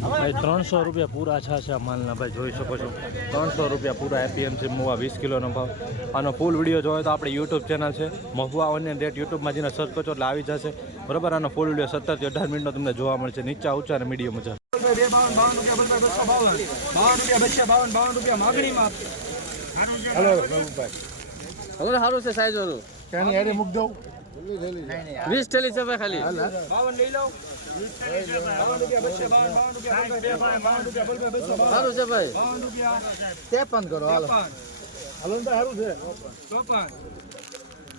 ભાઈ 300 રૂપિયા પૂરા છે માલના ભાઈ જોઈ શકો છો 300 રૂપિયા પૂરા એપીએમસી મહુવા 20 કિલોનો ભાવ આનો ફૂલ વિડીયો જોયો તો આપણે યુટ્યુબ ચેનલ છે મહુવા ઓનિયન રેટ યુટ્યુબમાં જઈને સર્ચ કરશો એટલે આવી જશે બરાબર આનો ફૂલ વિડીયો 17 થી 18 મિનિટનો તમને જોવા મળશે નીચા ઊંચા અને મીડિયમ ઊંચા 52 સારું છે સાઈઝ વાળું ત્યાંની હેરે મૂક દઉં 20 થેલી છે ભાઈ ખાલી 52 લઈ લઉં સારું છે ભાઈ 53 કરો હાલો હાલો તો સારું છે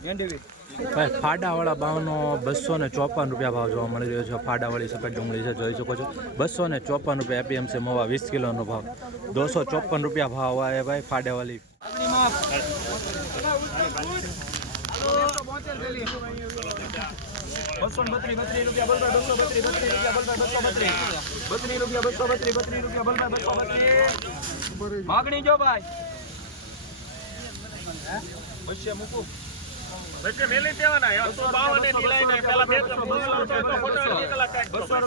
54 ભાઈ ફાડાવાળા બાવનો 254 રૂપિયા ભાવ જોવા મળી રહ્યો છે ફાડાવાળી સફેદ ડુંગળી છે જોઈ શકો છો 254 રૂપિયા એપીએમસી મહુવા 20 કિલોનો ભાવ 254 રૂપિયા ભાવ આવે ભાઈ ફાડાવાળી 232 રૂપિયા બોલ 232 રૂપિયા માગણી જો ભાઈ બચ્ચે મૂકું બચ્ચે મેલી દેવાના 252 ની લાઈને પહેલા 200 રૂપિયા 200 રૂપિયા 2 3 4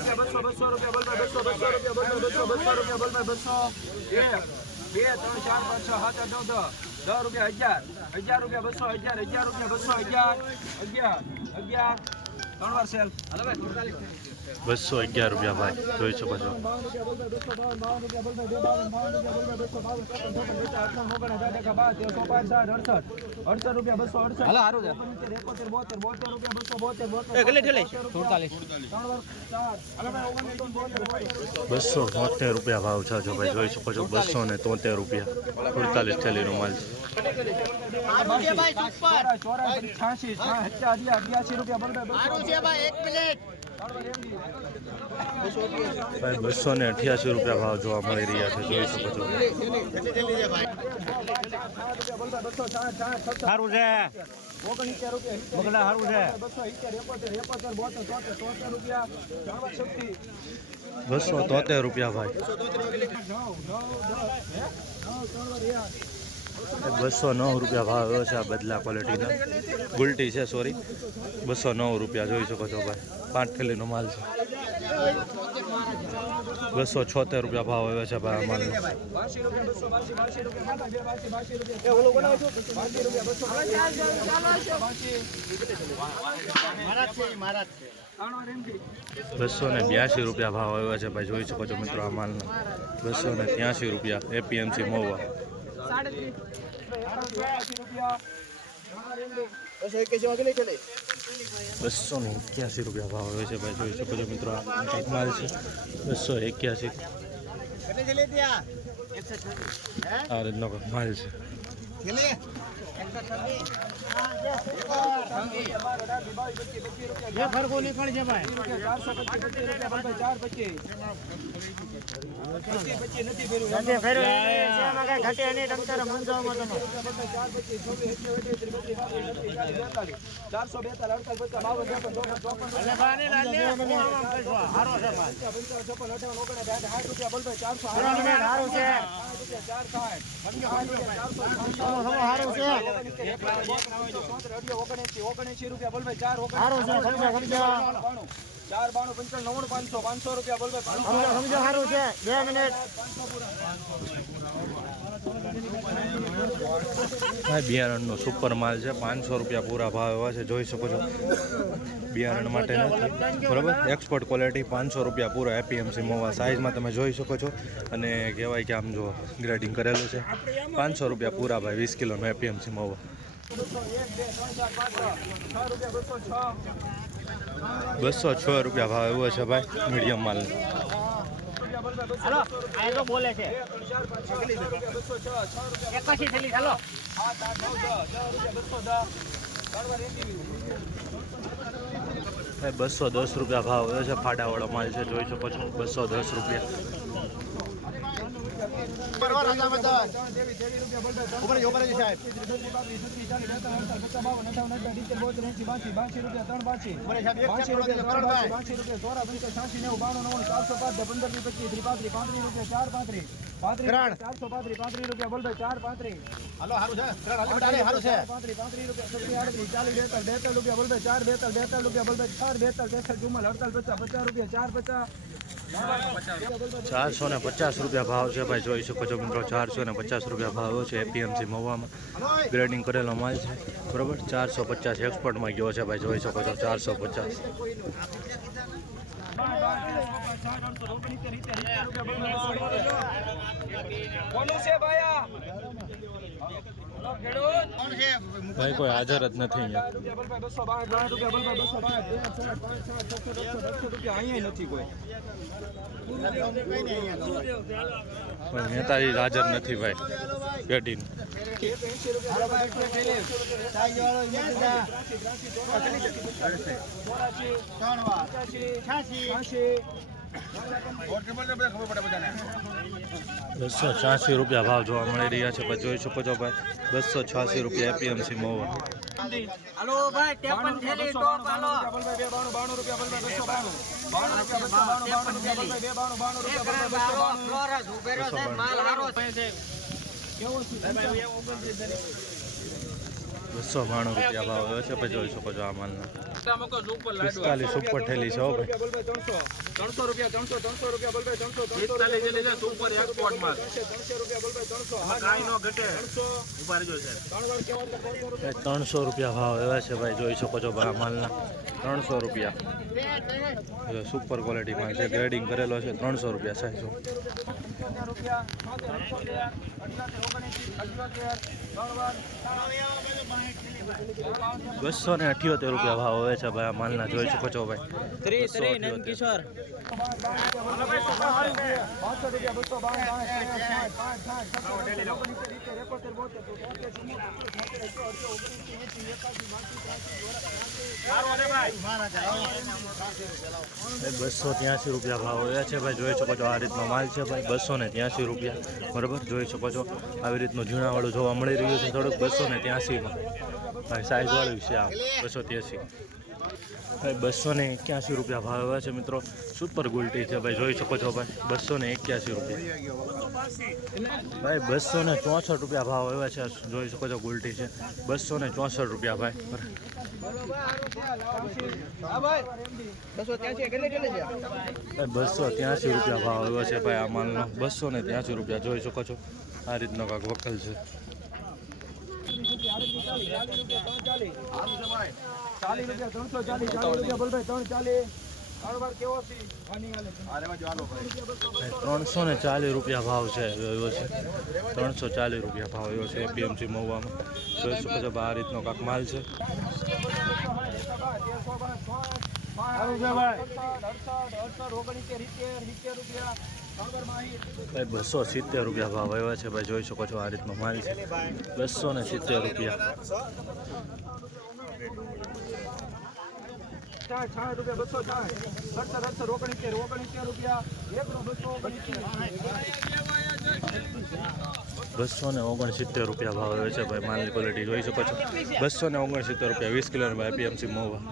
5 6 7 8 9 10 રૂપિયા 1000 રૂપિયા 200 1000 રૂપિયા 200 11 ત્રણ વાર સેલ હાલો ભાઈ 211 રૂપિયા ભાઈ જોઈ શકો છો 68 રૂપિયા 268 હાલો હારું છે 72 કેટલી ઠેલી 273 રૂપિયા ભાવ છે જો ભાઈ જોઈ શકો છો 273 રૂપિયા 48 થેલીનો માલ છે 82 રૂપિયા બોલ ભાઈ 288 રૂપિયા ભાવ જોવા મળી રહ્યા છે જોઈ શકો છો સારું છે 19 રૂપિયા બગડા સારું છે 273 રૂપિયા ભાઈ 209 રૂપિયા ભાવ આવ્યો છે આ બદલા ક્વોલિટીના ગુલટી છે સોરી 209 રૂપિયા જોઈ શકો છો ભાઈ 5 થેલીનો માલ છે 276 રૂપિયા ભાવ આવ્યો છે ભાઈ આ માલનો 282 રૂપિયા ભાવ આવ્યો છે ભાઈ જોઈ શકો છો મિત્રો આ માલનો 283 રૂપિયા એપીએમસી મહુવા 281 રૂપિયા ભાવ આવે છે ભાઈ જોઈ શકો છો મિત્રો આ માલ છે 281 આ રીતનો માલ છે ફરકો નીકળ છે ભાઈ 4 રૂપિયા બોલ ભાઈ 4 4 92 95 500 રૂપિયા બોલ ભાઈ 500 સારું છે 2 મિનિટ બિયારણનો સુપર માલ છે 500 રૂપિયા પૂરા ભાવ એવા છે જોઈ શકો છો બિયારણ માટે નથી બરાબર એક્સપોર્ટ ક્વોલિટી 500 રૂપિયા પૂરા એપીએમસી મહુવા સાઇઝમાં તમે જોઈ શકો છો અને કહેવાય કે આમ જો ગ્રેડિંગ કરેલું છે 500 રૂપિયા પૂરા ભાઈ 20 કિલોનો એપીએમસી મહુવા 206 રૂપિયા ભાવ એવો છે ભાઈ મીડિયમ માલ હાલો આ તો બોલે છે 81 થેલી હાલો 210 રૂપિયા ભાવ આવ્યો છે ફાડાવાળો માલ છે જોઈ શકો છો 210 રૂપિયા ચારસો ને 50 રૂપિયા ભાવ છે ભાઈ, જોઈ શકો છો મિત્રો. 450 રૂપિયા ભાવ છે એપીએમસી મહુવામાં. ગ્રેડિંગ કરેલો માલ છે બરોબર. 450 એક્સપોર્ટમાં ગયો છે ભાઈ, જોઈ શકો છો. 450 કોનું છે ભાયા? ભાઈ કોઈ હાજર જ નથી અહીંયા. અહીંયા નથી કોઈ. કોઈ નેતાજી હાજર નથી ભાઈ પેઢીનું. બસો 86 રૂપિયા ભાવ જોવા મળી રહ્યા છે ભાઈ, જોઈ શકો છો ભાઈ. 286 રૂપિયા એપીએમસી મહુવા. હાલો ભાઈ 53 થેલી ટોપ હાલો. 92 રૂપિયા ફ્લોરસ ઉભેરો છે, માલ હારો છે. 292 રૂપિયા ભાવ આવ્યો છે ભાઈ, જોઈ શકો છો આ માલના. 45 સુપર ઠેલી છે હો ભાઈ. 300 રૂપિયા 300 રૂપિયા બોલ ભાઈ 300 સુપર એક્સપોર્ટ માલ 300 રૂપિયા બોલ ભાઈ 300 કાઈ નો ઘટે 300 ઉભા રહેજો સાહેબ. 300 રૂપિયા ભાવ આવ્યા છે ભાઈ, જોઈ શકો છો ભાઈ આ માલના. 300 રૂપિયા સુપર ક્વોલિટી માલ છે, ગ્રેડિંગ કરેલો છે. 300 રૂપિયા સાહેબ. 278 રૂપિયા ભાવ આવે છે ભાઈ આ માલના, જોઈ શકો છો ભાઈ. 278. કિશોર બસો 83 રૂપિયા ભાવ આવ્યા છે ભાઈ, જોઈ શકો છો. આ રીતનો માલ છે ભાઈ, 283 રૂપિયા બરાબર, જોઈ શકો છો. આવી રીતનું ઝીણાવાળું જોવા મળી રહ્યું છે થોડુંક. 283માં ભાઈ સાઇઝવાળું છે આ. 283 ભાઈ. 281 રૂપિયા ભાવ આવ્યા છે મિત્રો. સુપર ગુલટી છે ભાઈ, જોઈ શકો છો ભાઈ. 281 રૂપિયા ભાઈ. 264 રૂપિયા ભાવ આવ્યા છે, જોઈ શકો છો. ગુલટી છે 264 રૂપિયા ભાઈ. 283 રૂપિયા ભાવ આવ્યો છે ભાઈ આ માલનો. 283 રૂપિયા, જોઈ શકો છો. આ રીતનો કાંક વકલ છે. 340 રૂપિયા ભાવ છે આવ્યો છે. 340 રૂપિયા ભાવ આવ્યો છે એપીએમસી મહુવામાં, જોઈ શકો છો. આ રીતનો કાંક માલ છે. 270 રૂપિયા ભાવ આવ્યા છે ભાઈ, જોઈ શકો છો. આ રીતનો માલ છે. 270 રૂપિયા. 60 રૂપિયા 260 રૂપિયા 269 રૂપિયા ભાવ આવે છે ભાઈ. માલની ક્વોલિટી જોઈ શકો છો. 269 રૂપિયા 20 કિલોના એપીએમસી મહુવા.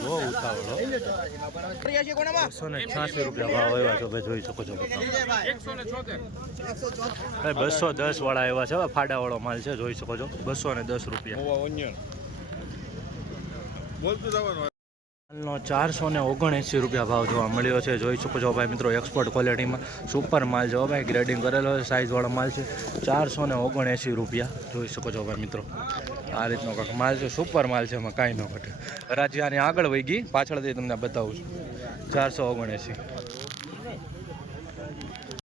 બહુ ઉતાવળો. 286 રૂપિયા ભાવ આવ્યા છે ભાઈ, જોઈ શકો છો. 210 વાળા આવ્યા છે, ફાડા વાળો માલ છે, જોઈ શકો છો. 210 રૂપિયા. માલનો 479 રૂપિયા ભાવ જોવા મળ્યો છે, જોઈ શકો છો ભાઈ મિત્રો. એક્સપોર્ટ ક્વોલિટીમાં સુપર માલ છે ભાઈ, ગ્રેડિંગ કરેલો છે, સાઇઝવાળો માલ છે. 479 રૂપિયા, જોઈ શકો છો ભાઈ મિત્રો. આ રીતનો કાંક માલ છે, સુપર માલ છે, એમાં કાંઈ ન ઘટે. હરાજી આની આગળ વહી ગઈ, પાછળથી તમને બતાવું છું. 479.